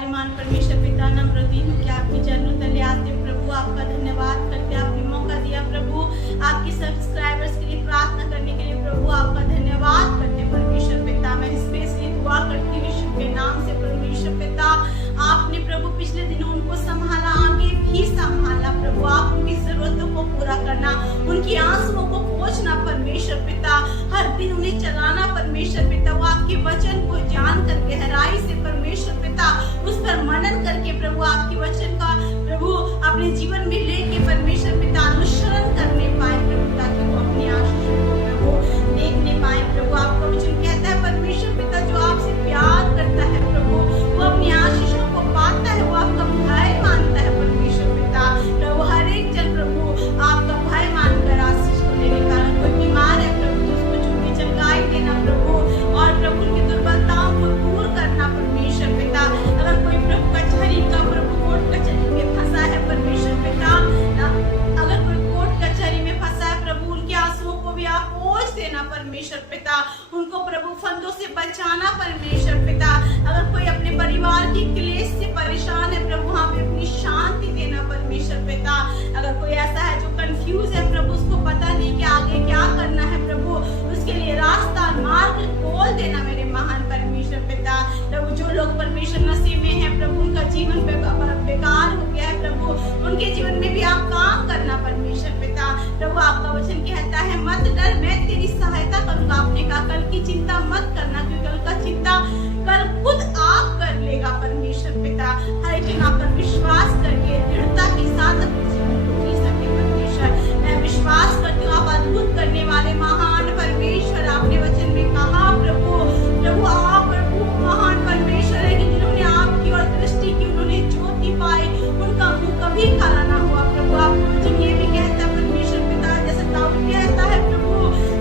कार्यमान परमेश्वर पिता नम्र दीन हूँ कि आपकी चरणों तले आते प्रभु आपका धन्यवाद करते आपने मौका दिया प्रभु आपके सब्सक्राइबर्स के लिए प्रार्थना करने के लिए प्रभु आपका धन्यवाद करते परमेश्वर पिता। मैं स्पेशली दुआ करती हूं यीशु के नाम से परमेश्वर पिता आपने प्रभु पिछले दिनों उनको संभाला आगे भी संभाला प्रभु आप उनकी जरूरतों को पूरा करना उनकी आंसुओं को पोंछना परमेश्वर पिता हर दिन उन्हें चलाना परमेश्वर पिता वो आपके वचन को जान कर गहराई से परमेश्वर पिता उस पर मनन करके प्रभु आपके वचन का प्रभु अपने जीवन में लेके परमेश्वर पिता अनुसरण करने पाए प्रभु ताकि वो अपनी आशीषों को प्रभु देखने पाए प्रभु आपका वचन कहता है परमेश्वर पिता जो आपसे प्यार करता है प्रभु वो अपनी आशीषों को पाता है वो आपका भय मानता है परमेश्वर पिता प्रभु हर एक जन प्रभु आपका भय मानकर आशीष को लेने कारण कोई बीमार है प्रभु तो उसको छू के चंगाई देना प्रभु और प्रभु उनकी दुर्बलताओं को दूर करना परमेश्वर पिता अगर कोई प्रभु कचहरी का प्रभु कोर्ट कचहरी में फंसा है परमेश्वर पिता अगर कोई कोर्ट कचहरी में फंसा है प्रभु उनके आंसुओं को भी आप पोंछ देना परमेश्वर पिता उनको प्रभु फंदों से बचाना परमेश्वर पिता अगर कोई अपने परिवार की क्लेश से परेशान है प्रभु वहाँ पे अपनी शांति देना परमेश्वर पिता अगर कोई ऐसा है जो कंफ्यूज है प्रभु उसको पता नहीं कि आगे क्या करना है प्रभु उसके लिए रास्ता मार्ग खोल देना मेरे महान परमेश्वर पिता प्रभु जो लोग परमेश्वर नशे में है प्रभु उनका जीवन बेकार हो गया है प्रभु उनके जीवन में भी आप काम करना परमेश्वर पिता प्रभु आपका वचन कहता है मत डर मैं तेरी सहायता करूंगा आपने कहा कल की चिंता मत करना क्योंकि कल का चिंता कल खुद आप कर लेगा परमेश्वर पिता हर एक दिन आप पर विश्वास करके दृढ़ता के साथ अपने जीवन को जी सके परमेश्वर मैं विश्वास करती हूँ आप अद्भुत करने वाले महान परमेश्वर आपने वचन में कहा प्रभु प्रभु आप प्रभु महान परमेश्वर है कि जिन्होंने आपकी और दृष्टि की उन्होंने ज्योति पाई उनका मुंह कभी काला ना हुआ प्रभु आपका वचन ये भी कहता है परमेश्वर पिता जैसे दाऊद कहता है प्रभु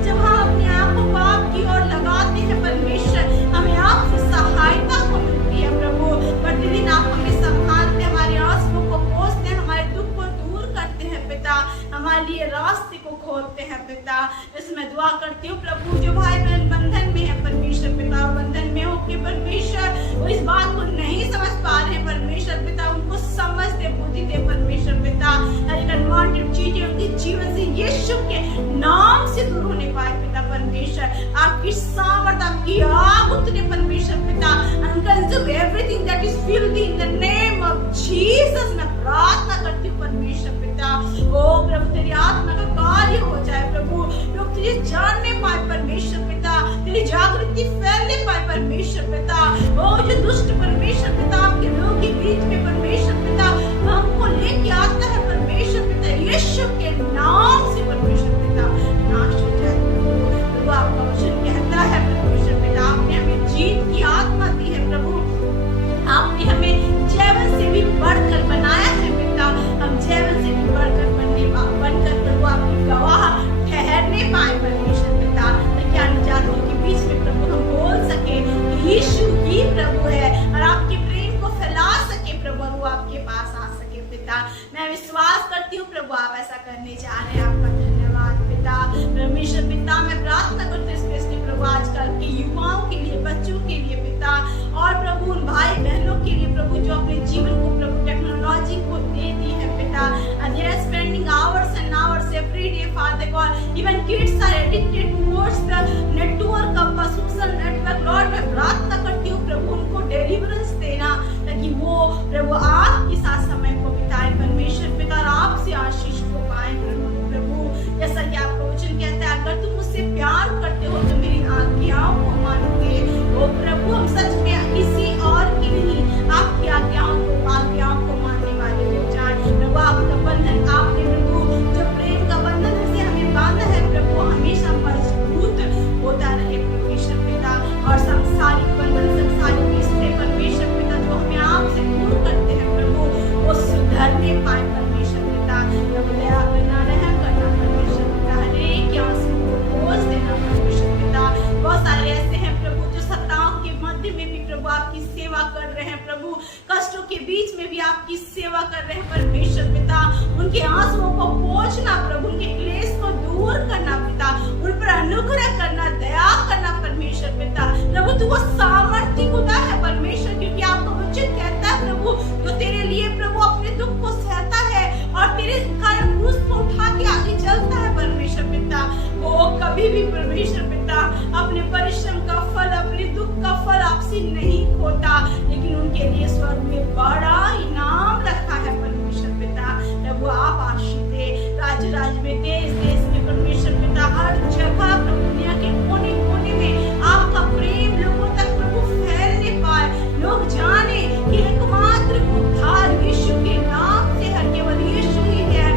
जब हम अपने आप को पाप की ओर लगाते हैं परमेश्वर हमें आपसे सहायता को मिलती है प्रभु प्रतिदिन आप हमें संभालते हमारे आंसुओं को पोंछते हमारे दुख को दूर करते हैं पिता हमारे लिए रास्ते को खोलते हैं पिता इसमें दुआ करती हूँ प्रभु जो भाई बहन बंधन में है परमेश्वर पिता बंधन में होके परमेश्वर वो इस बात को नहीं समझ पा रहे हैं परमेश्वर पिता उनको समझ दे बुद्धि दे परमेश्वर पिता हर एक अनवांटेड चीजें उनके जीवन से यीशु के नाम से दूर होने पाए पिता परमेश्वर आपकी सामर्थ आपकी आग उतरे परमेश्वर पिता consume everything that is filthy in the name of Jesus मैं प्रार्थना करती हूँ परमेश्वर पिता ओ प्रभु तेरी आत्मा का कार्य हो जाए प्रभु लोग तुझे जानने पाए परमेश्वर पिता तेरी जागृति फैलने पाए परमेश्वर पिता ओ जो दुष्ट परमेश्वर पिता आपके लोगों के बीच में परमेश्वर पिता हमको लेके आता है परमेश्वर पिता यीशु के नाम से परमेश्वर पिता नाश हो जाए प्रभु आपका वचन कहता है परमेश्वर पिता आपने हमें जीत की आत्मा दी है प्रभु आपने हमें जीवन से भी बढ़कर बनाया है पिता हम जीवन से भी बढ़कर बनकर प्रभु आपकी गवाह ठहरने पाए परमेश्वर पिता ताकि अन्य जातियों के बीच में प्रभु हम बोल सके यीशु ही प्रभु है और आपके प्रेम को फैला सके प्रभु और वो आपके पास आ सके पिता मैं विश्वास करती हूँ प्रभु आप ऐसा करने जा रहे हैं आपका धन्यवाद पिता परमेश्वर पिता मैं प्रार्थना करती हूँ स्पेशली प्रभु आजकल के युवाओं के लिए बच्चों के लिए पिता और प्रभु उन भाई बहनों के लिए प्रभु जो अपने जीवन को प्रभु टेक्नोलॉजी को दे दी है पिता they are spending hours and hours every day Father God even kids are addicted towards the network of social network Lord मैं प्रार्थना करती हूँ प्रभु उनको डिलीवरेंस देना ताकि वो प्रभु आपके साथ समय को बिताए परमेश्वर पिता आपसे आशीष को पाए प्रभु जैसा कि आपका वचन कहता है अगर तुम मुझसे प्यार करते हो तो मेरी आज्ञाओं को मानोगे ओ प्रभु हम सच में किसी और की नहीं आपकी आज्ञाओं को मानने वाले हो जाए प्रभु आपका बंधन आपने प्रभु जो प्रेम का बंधन से हमें बांधा है प्रभु हमेशा मजबूत होता रहे परमेश्वर पिता और सांसारिक बंधन सांसारिक रिश्ते परमेश्वर पिता जो हमें आपसे दूर करते हैं प्रभु वो सुधरने पाए परमेश्वर पिता प्रभु दया करना रहम करना परमेश्वर पिता हरेक आंसू को पोंछ देना परमेश्वर पिता बहुत सारे ऐसे हैं प्रभु जो सताओं के मध्य में भी प्रभु आपकी सेवा कर रहे हैं प्रभु कष्टों के बीच में भी आपकी सेवा कर रहे हैं परमेश्वर पिता उनके आंसुओं को पोंछना प्रभु उनके क्लेश को दूर करना पिता उन पर अनुग्रह करना दया करना परमेश्वर पिता प्रभु तू वो सामर्थ्य खुदा है परमेश्वर क्योंकि आपका वचन कहता है विदेश देश में परमेश्वर पिता हर जगह प्रभु दुनिया के कोने कोने में आपका प्रेम लोगों तक प्रभु फैलने पाए, लोग जाने कि एकमात्र उद्धार यीशु के नाम से है, केवल यीशु ही है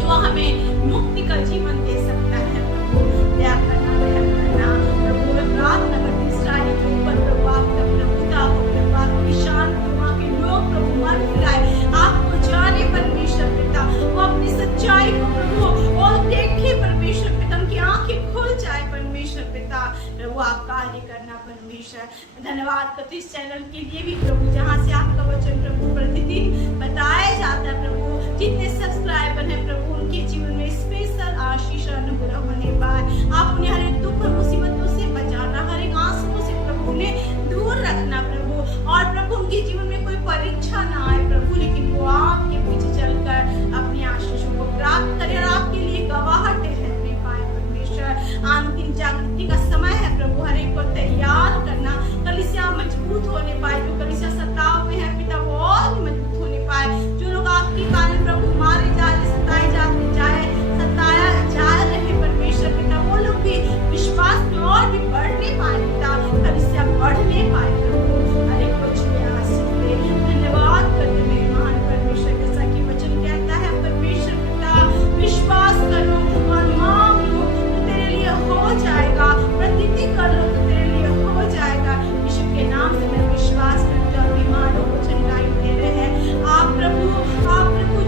जो हमें मुक्ति का जीवन दे सकता है। प्रभु दया करना, रहम करना प्रभु, मैं प्रार्थना करती इस्राएल के ऊपर प्रभु आपका प्रभुता हो, प्रभु आपकी शांति, वहाँ के लोग प्रभु मन फिराए, आपको जाने परमेश्वर पिता, वो अपनी सच्चाई को प्रभु और देखे परमेश्वर पिता, उनकी आंखें खुल जाए परमेश्वर पिता, प्रभु आप कार्य करना परमेश्वर। धन्यवाद करती इस चैनल के लिए भी प्रभु, जहाँ से आपका वचन प्रभु प्रतिदिन बताया जाता है प्रभु, जितने सब्सक्राइबर हैं प्रभु उनके जीवन में स्पेशल आशीष अनुग्रह होने पाए, आप उन्हें हर एक दुख और मुसीबतों से बचाना, हर एक आंसुओं से प्रभु उन्हें दूर रखना प्रभु, और प्रभु उनके जीवन में कोई परीक्षा ना आए प्रभु, लेकिन वो आपके पीछे चलकर अपने आशीषों को प्राप्त करें और आपके लिए गवाह ठहरने पाए परमेश्वर। अंतिम जागृति का समय है प्रभु, हर एक को तैयार करना, कलीसिया मजबूत होने पाए, जो कलीसिया सताए हुए हैं पिता वो और मजबूत होने पाए, जो लोग आपके कारण प्रभु मारे जा रहे, सताए सताया जा रहे परमेश्वर पिता, वो लोग भी विश्वास में और भी बढ़ने पाए पिता, कलीसिया बढ़ने पाए प्रभु, हर एक को छुए आशीष दे। धन्यवाद करते मेरे महान परमेश्वर, जैसा कि वचन कहता है परमेश्वर पिता, विश्वास करो और मांग लो तो तेरे लिए हो जाएगा, प्रतिज्ञा कर लो तो तेरे लिए हो जाएगा। यीशु के नाम से मैं विश्वास करती हूँ, बीमारों को चंगाई दे रहे हैं आप प्रभु,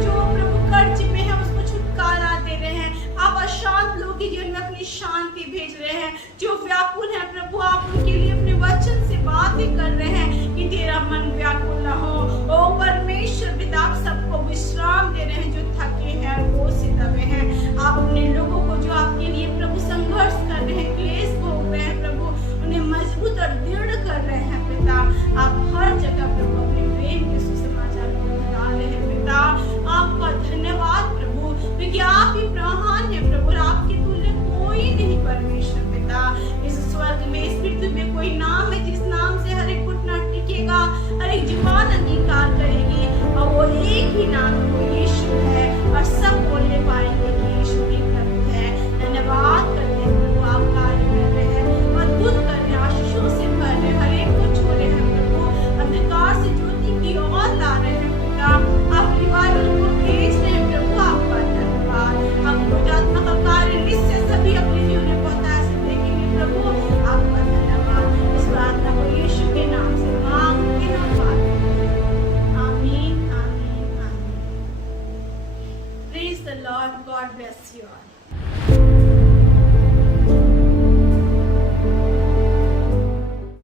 जो प्रभु कर्ज में है उसको छुटकारा दे रहे हैं, आप अशांत लोगों के जीवन में अपनी शांति भेज रहे हैं, जो व्याकुल है प्रभु आप उनके लिए अपने वचन से बातें कर रहे हैं कि तेरा मन व्याकुल न हो। ओ परमेश्वर पिता, आप सबको विश्राम दे रहे हैं जो थके हैं वो से दबे हैं, आप अपने लोगों को जो आपके लिए प्रभु संघर्ष कर रहे हैं, क्लेश भोग रहे हैं प्रभु, उन्हें मजबूत और दृढ़ कर रहे हैं पिता, आप हर जगह प्रभु अपने प्रेम के सुसमाचार को बता रहे हैं पिता, आपका धन्यवाद प्रभु, क्योंकि आप ही महान है प्रभु, और आपके तुल्य कोई नहीं परमेश्वर पिता। इस स्वर्ग में इस पृथ्वी में कोई नाम है जिस नाम से हर एक घुटना टिकेगा, हर एक जुबान अंगीकार करेगी, और वो एक ही नाम है, वो यीशु है, और सब बोलने पाएंगे कि यीशु ही प्रभु है। धन्यवाद करते हैं प्रभु, आप कार्य कर रहे हैं, अद्भुत कर रहे हैं, आशीषों से भर रहे हैं, हर एक को छू रहे हैं प्रभु, अंधकार से ज्योति की ओर ला रहे हैं पिता, आप परिवारों को भेज रहे हैं प्रभु, आपका धन्यवाद। आप पूजात्मक का कार्य निश्चय सभी अपने जीवन में बहुत ऐसे देखेंगे प्रभु, आपका धन्यवाद। इस प्रार्थना को यीशु के नाम से मांगते हैं, आमीन आमीन आमीन। Praise the Lord, God bless you all.